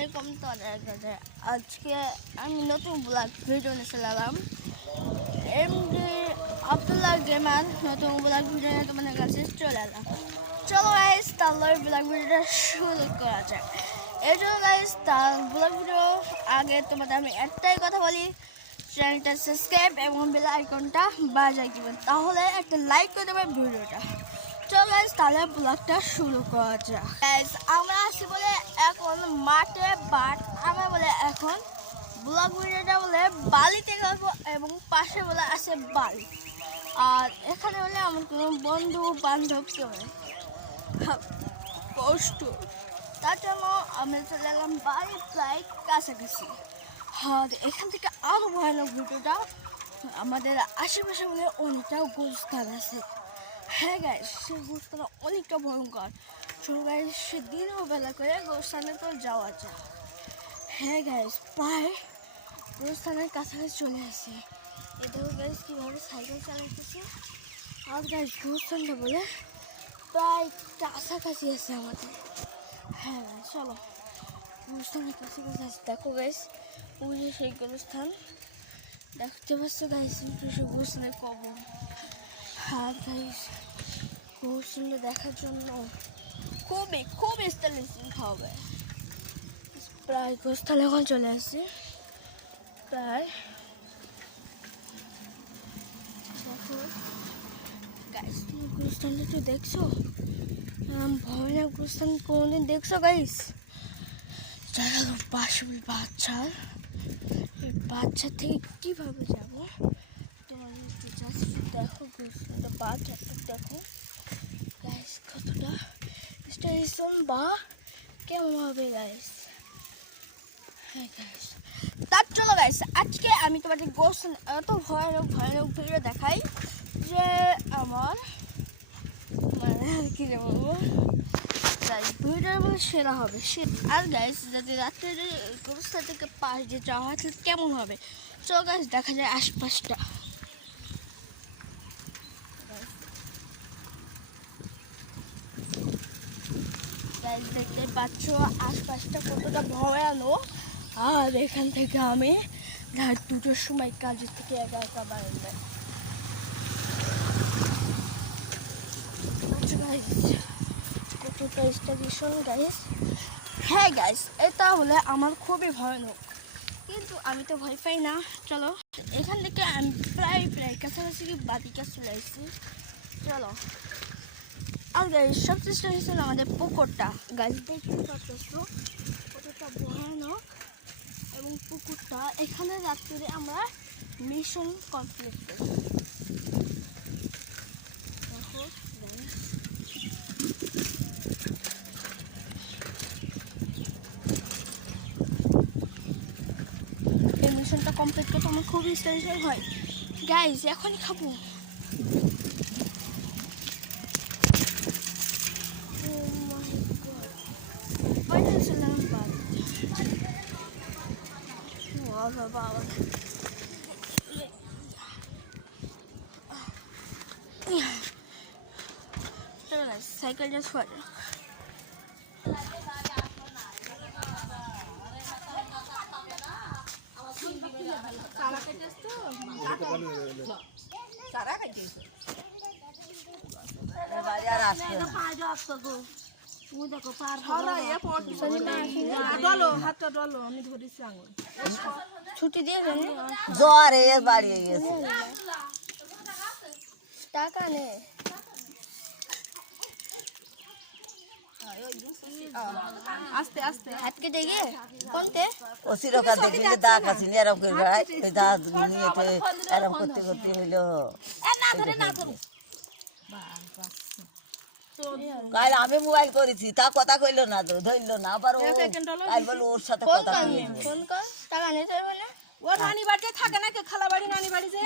আলাইকুম। তাদের আজকে আমি নতুন ব্লগ ভিডিও নিয়ে চলে এলাম। এমডি আব্দুল্লাহ গেমার নতুন ব্লগ ভিডিও নিয়ে তোমাদের কাছে চলে এলাম। চলো গাইস, তাহলে ব্লগ ভিডিওটা শুরু করা যাক। এই জন্য গাইস, তার ব্লগ ভিডিও আগে তোমাদের আমি একটাই কথা বলি, চ্যানেলটা সাবস্ক্রাইব এবং বেল আইকনটা বাজিয়ে দিবেন, তাহলে একটা লাইক করে দেবেন ভিডিওটা। চলো গাইস, তাহলে ব্লগটা শুরু করা যাক। গাইস, আমরা আসি বলে এখন মাঠে, বাট আমরা বলে এখন ব্লগ ভিডিওটা বলে বালিতে করবো এবং পাশে বলে আছে বালি। আর এখানে বলে আমার কোনো বন্ধু বান্ধব কেউ নেই, কষ্ট। তার জন্য আমি চলে এলাম বাড়ির প্রায় কাছাকাছি। আর এখান থেকে আরও ভয়ানক ভিডিওটা, আমাদের আশেপাশে বলে অনেকটা গোস্থান আছে। হ্যাঁ গাইস, সেই গোস্থান অনেকটা ভয়ঙ্কর। চলো গাইস, সে দিনও বেলা করে গোস্থানে তো যাওয়া যায়। হ্যাঁ গাইস, প্রায় গোস্থানের কাছাকাছি চলে আসে। এ দেখো গাইস কীভাবে সাইকেল চালাইতেছে। আর গাইস, গোস্থানটা বলে প্রায় কাছাকাছি আছে আমাদের। হ্যাঁ গাইস, চলো গোস্থানের কাছাকাছি আছে। দেখো গাইস, ওই যে সেই গোস্থান দেখতে পাচ্ছ গাইস, সেই গোস্থানের কবর। আর গাইস, গোস্থানটা দেখার জন্য খুবই স্টাইলিং হবে। প্রায় গোস্থানে এখন চলে আসছে। প্রায় গাইস, তুমি গোস্থানটা একটু দেখছো? ভয়ানক গোস্থান কোনোদিন দেখছো গাইস? যারা পাশে বাচ্চার থেকে কীভাবে যাবো তোমাদের দেখো। গোস্থানটা বাচ্চাটা দেখো গাইস, কতটা স্টেশন বা কেমন হবে গাইস। হ্যাঁ গাইস, তার চলো গাইস, আজকে আমি তোমাদের গোস্থান এত ভয়ানক ভিডিও দেখাই যে আমার মানে আর কি বলবো, গাইস ভিডিওটা বলে সেরা হবে। আর গাইস, যদি রাত্রে গোস্থান থেকে পাশ দিয়ে যাওয়া হয় তাহলে কেমন হবে, চলো গাইস দেখা যায় আশপাশটা। গাইস, দেখতে পাচ্ছ আশপাশটা কতটা ভয়ানক। আর এখান থেকে আমি রাত 2টার সময় কাজের থেকে একা বাড়ি। কতটা স্টেশন গাইস। হ্যাঁ গাইস, এটা হলে আমার খুবই ভয়ানক, কিন্তু আমি তো ভয় পাই না। চলো, এখান থেকে আমি প্রায় কাছাকাছি বাড়ির কাছে চলে আসছি। চলো, আর গাইস, সবচেয়ে স্টেশন আমাদের পুকুরটা। গাইস দেখতে পাচ্ছ কতটা ভয়ানক, এবং পুকুরটা এখানে রাত্রে আমরা মিশন কমপ্লিট করি। দেখো গাইস, এই মিশনটা কমপ্লিট করতে আমার খুবই স্পেশাল হয় গাইস। এখনই খাবো। বাবা, সাইকেলটা সরে ছুটি দিয়ে জ্বর বাড়িয়ে গেছে, টাকা নে। আস্তে আস্তে হাত কেটে গিয়ে কোনতে ও চিরকাল দেখি দাগ আছে এরম করে গায়, ওই দাগ নিয়ে এরম করতে হইলো। কাল আমি মোবাইল করেছি, তা কথা কইলো না, তো ধরলো না। আবার কাল বলো ওর সাথে কথা ফোন কর, টাকা নিতে হবে না। ওর নানি বাড়িতে থাকে না, খালা বাড়ি নানি বাড়ি যে